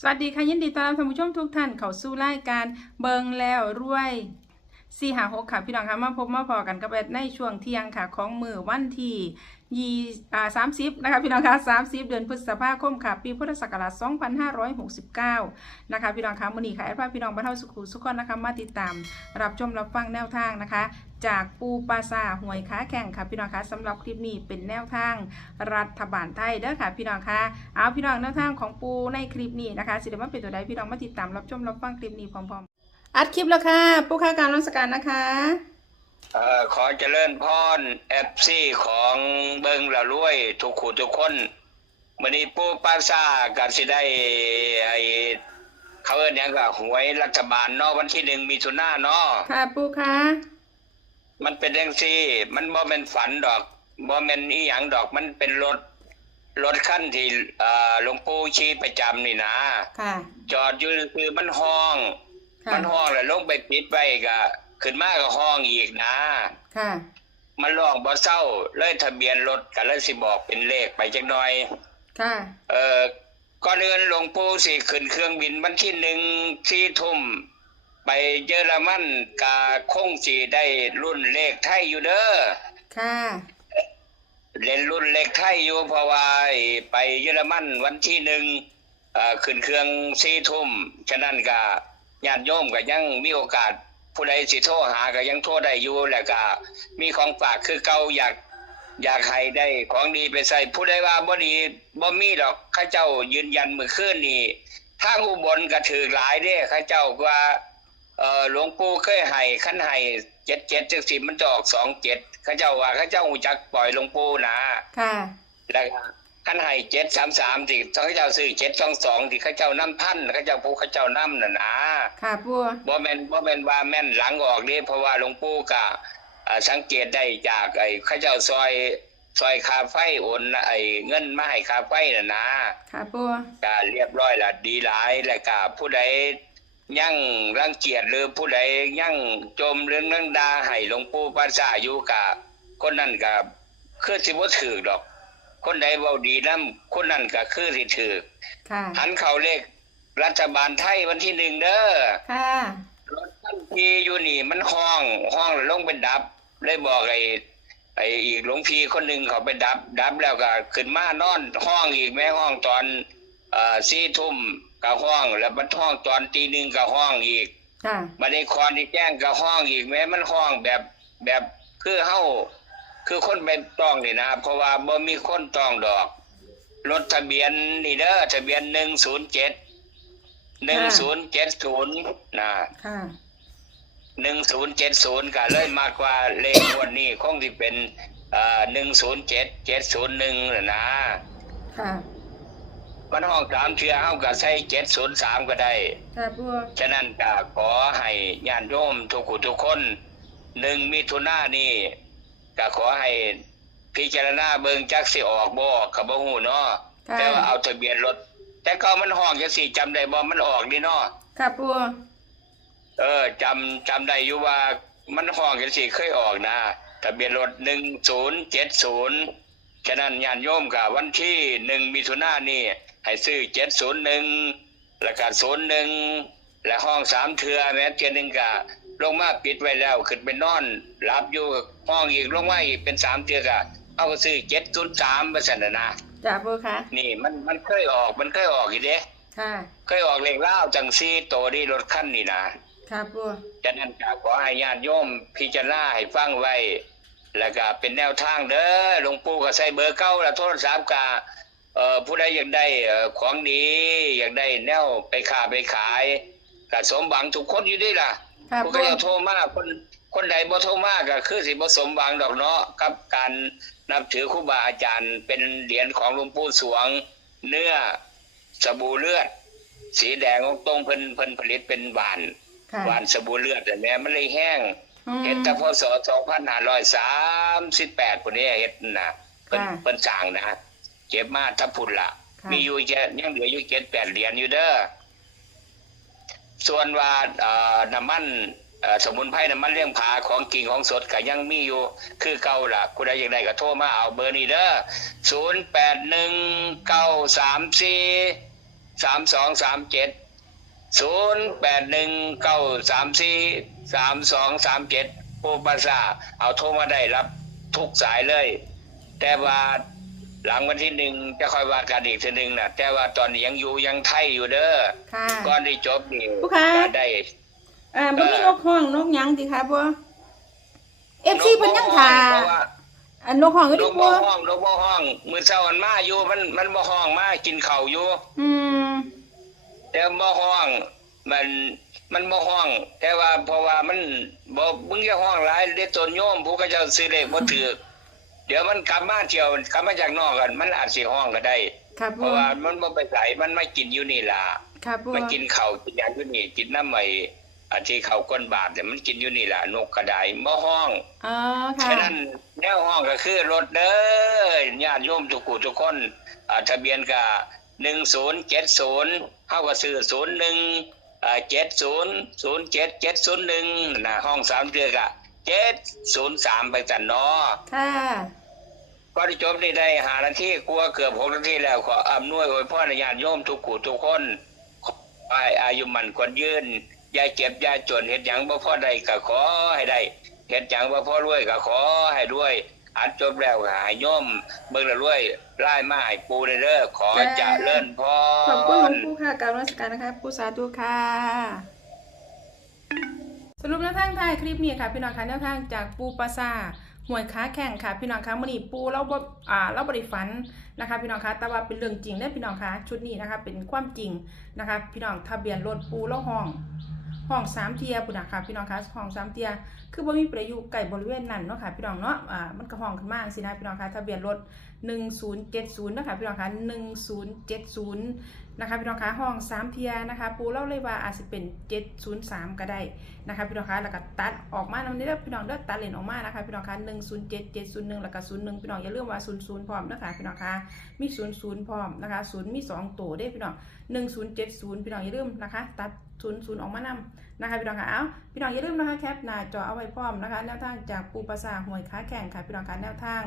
สวัสดีค่ะยินดีต้อนรับท่านผู้ชมทุกท่านเข้าสู่รายการเบิงแล้วรวย456ค่ะพี่น้องค่ะมาพบมาพอกันกับแอดในช่วงเที่ยงค่ะของมือวันที่30นะคะพี่น้องค่ะ30เดือนพฤษภาคมค่ะปีพุทธศักราช2569นะคะพี่น้องค่ะมื้อนี้ค่ะแอดพาพี่น้องบรรเทาสุขสุขคนนะคะมาติดตามรับชมรับฟังแนวทางนะคะจากปูปลาซาหวยค้าแข่งค่ะพี่น้องคะสำหรับคลิปนี้เป็นแนวทางรัฐบาลไทยเด้อค่ะพี่น้องคะเอาพี่น้องแนวทางของปูในคลิปนี้นะคะสิเดมาเป็นตัวใดพี่น้องมาติดตามรับชมรับฟังคลิปนี้พร้อมๆอัดคลิปแล้วค่ะปูค้าการรัชการนะคะขอเจริญพรเอฟซีของเบิงละรวยทุกคู่ทุกคนมื้อนี้ปู่ปาซ่าก็สิได้ไอ้เขาเอิ้นหยังก็หวยรัฐบาลเนาะวันที่1มิถุนายนเนาะค่ะปูค่ะมันเป็นจังซี่มันบ่แม่นฝันดอกบ่แม่นอีหยังดอกมันเป็นรถคันที่หลวงปู่ชี้ประจำนี่นะค่ะจอดอยู่คือมันห้องแล้วลงไปปิดไว้ก็ขึ้นมาก็ห้องอีกนะค่ะมันร้องบ่เศร้าเลยทะเบียนรถก็เลยสิบอกเป็นเลขไปจักหน่อยค่ะก่อนอื่นหลวงปู่สิขึ้นเครื่องบินวันที่1 4 ทุ่มไปเยอรมันก็คงสิได้รุ่นเลขไทยอยู่เด้อค่ะเล่นรุ่นเลขไทยอยู่เพราะว่าไปเยอรมันวันที่ขึ้นเครื่อง4 ทุ่มฉะนั้นก็ญาติโยมก็ยังมีโอกาสผู้ใดสิโทรหาก็ยังโทรได้อยู่แล้วก็มีของฝากคือเก่าอยากให้ได้ของดีไปใส่ผู้ใดว่าบ่ดีบ่มีดอกข้าเจ้ายืนยันเมื่อคืนนี้ทางอุบลก็ถือหลายเด้ข้าเจ้าว่าหลวงปู่เคยให้คันให้77จังซี่มันจะออก27ข้าเจ้าว่าข้าเจ้าฮู้จักปล่อยหลวงปู่นะค่ะแล้วคันให้733ที่ข้าเจ้าซื้อ722ที่ข้าเจ้านำพันข้าเจ้าผู้ข้าเจ้านำน่ะนะค่ะปู่บ่แม่นว่าแม่นหลังออกเด้เพราะว่าหลวงปู่ก็สังเกตได้จากข้าเจ้าซอยค่าไฟโอนเงินมาให้ค่าไฟน่ะนะค่ะปู่ก็เรียบร้อยแล้วดีหลายแล้วก็ผู้ใดยังรังเกียจหรือผู้ใดยังโจมเรื่องนั่งด่าให้หลวงปู่ปาซ่าอยู่ก็คนนั้นก็คือสิบ่ถูกดอกคนใดเว้าดีนำคนนั้นก็คือสิถูกค่ะหันเข้าเลขรัฐบาลไทยวันที่1เด้อค่ะรถคันที่อยู่นี่มันห้องแล้วลงไปดับเลยบอกอีกหลวงพี่คนหนึงเขาไปดับแล้วก็ขึ้นมานอนห้องอีกแม่ห้องตอน4 ทุ่มก็ห้องแล้วมันห้องตอนตี 1ก็ห้องอีกค่ะบัดนี้คอนที่แจ้งก็ห้องอีกแม้มันห้องแบบคือเฮาคือคนเป็นต้องนี่นะเพราะว่าบ่มีคนต้องดอกรถทะเบียนนี่เด้อทะเบียน107นะค่ะ1070ก็เลยมากกว่าเลขงวดนี้คงสิเป็น107701นะค่ะมันห้อง3เทื่อเฮาก็ใส่703ก็ได้ค่ะปู่ฉะนั้นก็ขอให้ญาติโยมทุกผู้ทุกคน1มิถุนายนนี้ก็ขอให้พิจารณาเบิ่งจักสิออกบ่ก็บ่ฮู้เนาะแต่ว่าเอาทะเบียนรถแต่ก็มันห้องจังซี่จำได้บ่มันออกนี่เนาะค่ะปู่จำได้อยู่ว่ามันห้องจังซี่เคยออกนะทะเบียนรถ1070ฉะนั้นญาติโยมก็วันที่1มิถุนายนนี้ให้ซื้อ701แล้วก็01และห้อง3เทื่อแม้เทื่อนึงก็ลงมาปิดไว้แล้วขึ้นไปนอนหลับอยู่ห้องอีกลงมาอีกเป็น3เทื่อก็เอาก็ซื้อ703ว่าซั่นน่ะนะจ้ะปู่ค่ะนี่มันเคยออกอีเด้ค่ะเคยออกเลขลาวจังซี่โตนี่รถคันนี่นะค่ะปู่ฉะนั้นก็ขอให้ญาติโยมพิจารณาให้ฟังไว้แล้วก็เป็นแนวทางเด้อหลวงปู่ก็ใส่เบอร์เก่าแล้วโทรศัพท์ก็ผู้ใดอยากได้ของดีอยากได้แนวไปค้าไปขายก็สมหวังทุกคนอยู่ดีล่ะผู้ใดโทรมาคนใดบ่โทรมาก็คือสิบ่สมหวังดอกเนาะกับการนับถือครูบาอาจารย์เป็นเหรียญของหลวงปู่สวงเนื้อสบู่เลือดสีแดงของตรงเพิ่นผลิตเป็นหวานสบู่เลือดแต่แม้มันเลยแห้งเฮ็ดแต่พศ2538พุ่นนี้เฮ็ดน่ะเพิ่นสร้างนะเก็บมาถ้าพุ่นล่ะมีอยู่ยังเหลืออยู่7-8เหรียญอยู่เด้อส่วนว่าน้ำมันสมุนไพรน้ำมันเลี้ยงผาของกิ่งของสดก็ยังมีอยู่คือเก่าล่ะผู้ใดอยากได้ก็โทรมาเอาเบอร์นี้เด้อ081934 ปูปราสาทเอาโทรมาได้รับทุกสายเลย แต่ว่าหลังวันที่1จะค่อยว่ากันอีกทีนึงนะแต่ว่าตอนนี้ยังอยู่ยังไทยอยู่เด้อ ค่ะ ก่อนที่จบนี่ ผู้ค้า ก็ได้ บ่มีนกห้องนกหยังติค่ะบ่ FC เพิ่นยังถ่า เพราะว่า อันนกห้องอยู่ น ดิ ก บ่ บ่ห้องมื้อเช้ามันมาอยู่มันบ่ห้องมากินข้าวอยู่ อืม แต่บ่ห้องมันบ่ห้อง แต่ว่าเพราะว่ามันบ่มึงจะห้องหลายเด้ตนโยมผู้เขาเจ้าซื้อเลขบ่ถูกเดี๋ยวมันกลับมาเที่ยวกลับมาจากนอกกันมันอาจสิห้องก็ได้ ค่ะ เพ บ่ ราะว่ามันบ่ไปไสมันมากินอยู่นี่ล่ะ ค่ะบ่ มันกินข้าวกินหยังอยู่นี่กินน้ำใหม่อันที่ข้าวก้นบาทเนี่ยมันกินอยู่นี่ล่ะนกกระไดบ่ห้อง อ๋อค่ะ ฉะนั้นแนวห้องก็คือรถเด้อญาติโยมทุกผู้ทุกคนทะเบียนก็1070เฮาก็ซื้อ01700771นะห้อง3เดือนก็703ไปจันเนาะ ค่ะ ก็ที่จบนี่ได้5นาทีกลัวเกือบ6นาทีแล้วขออำนวยอวยพรให้ญาติโยมทุกผู้ทุกคนขอให้อายุมั่นขวัญยืนอย่าเจ็บอย่าจนเฮ็ดหยังบ่พอได้ก็ขอให้ได้เฮ็ดหยังบ่พอรวยก็ขอให้รวยอันจบแล้วก็ให้โยมเบิ่งแล้วรวยรายมาให้ปู่เด้อขอเจริญพร ขอบคุณหลวงปู่ค่ะกราบนมัสการนะคะปู่สาธุค่ะ สรุปแนวทางท้ายคลิปนี้ค่ะพี่น้องค่ะแนวทางจากปูปราสาทหวยค้าแข่งค่ะพี่น้องคะมื้อนี้ปูเราบ่ได้ฝันนะคะพี่น้องคะแต่ว่าเป็นเรื่องจริงเด้อพี่น้องคะชุดนี้นะคะเป็นความจริงนะคะพี่น้องทะเบียนรถปูเราห้อง3เทียพุ่นน่ะค่ะพี่น้องคะห้อง3เทียคือบ่มีประยุกต์ไก่บริเวณนั้นเนาะค่ะพี่น้องเนาะมันก็ห้องขึ้นมาจังซี่นะพี่น้องคะทะเบียนรถ1070นะคะพี่น้องคะ1070นะคะพี่น้องคะห้อง3เทียนะคะปูเล่าเลยว่าอาจสิเป็น703ก็ได้นะคะพี่น้องคะแล้วก็ตัดออกมานำนี้เด้อพี่น้องเด้อตัดเลนออกมานะคะพี่น้องคะ107 701แล้วก็01พี่น้องอย่าลืมว่า00พร้อมนะคะพี่น้องคะมี00พร้อมนะคะ0มี2ตัวเด้อพี่น้อง1070พี่น้องอย่าลืมนะคะตัด00ออกมานำนะคะพี่น้องคะพี่น้องอย่าลืมนะคะแคปหน้าจอเอาไว้พร้อมนะคะแนวทางจากปูปราสาทหวยค้าแข่งค่ะพี่น้องคะแนวทาง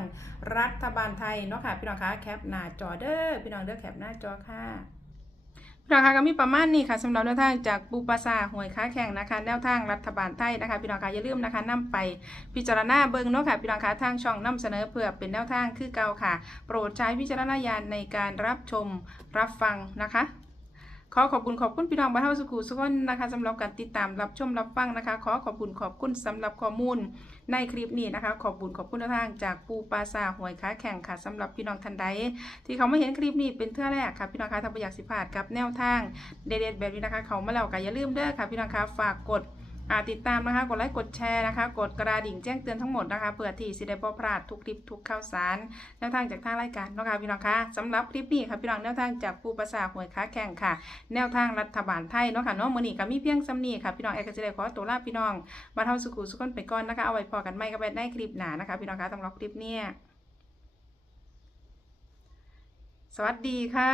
รัฐบาลไทยเนาะค่ะพี่น้องคะแคปหน้าจอเด้อพี่น้องเด้อแคปหน้าจอค่ะพี่น้องคะก็มีประมาณนี้ค่ะสำหรับแนวทางจากปูปราสาทหวยค้าแข่งนะคะแนวทางรัฐบาลไทยนะคะพี่น้องคะอย่าลืมนะคะนำไปพิจารณาเบิ่งเนาะค่ะพี่น้องคะทางช่องนำเสนอเพื่อเป็นแนวทางคือเก่าค่ะโปรดใช้วิจารณญาณในการรับชมรับฟังนะคะขอขอบคุณพี่น้องบ้านเฮาสุขุสุขคนนะคะสำหรับการติดตามรับชมรับฟังนะคะขอขอบคุณสำหรับข้อมูลในคลิปนี้นะคะขอบคุณทางจากปูปราสาทหวยค้าแข่งค่ะสำหรับพี่น้องท่านใดที่เขาไม่เห็นคลิปนี้เป็นเทื่อแรกค่ะพี่น้องคะถ้าไม่อยากสิพลาดกับแนวทางเด็ดๆแบบนี้นะคะเขามาแล้วก็อย่าลืมเด้อค่ะพี่น้องคะฝากกดติดตามนะคะกดไลค์กดแชร์นะคะกดกระดิ่งแจ้งเตือนทั้งหมดนะคะเพื่อที่สิได้บ่พลาดทุกคลิปทุกข่าวสารแนวทางจากทางรายการเนาะค่ะพี่น้องคะสำหรับคลิปนี้ค่ะพี่น้องแนวทางจากปูปราสาทหวยค้าแข่งค่ะแนวทางรัฐบาลไทยเนาะค่ะเนาะมื้อนี้ก็มีเพียงส่ำนี้ค่ะพี่น้องก็สิได้ขอตัวลาพี่น้องบ้านเฮาสุขุสุขคนไปก่อนนะคะเอาไว้พอกันใหม่ก็ไปในคลิปหน้านะคะพี่น้องคะสำหรับคลิปนี้สวัสดีค่ะ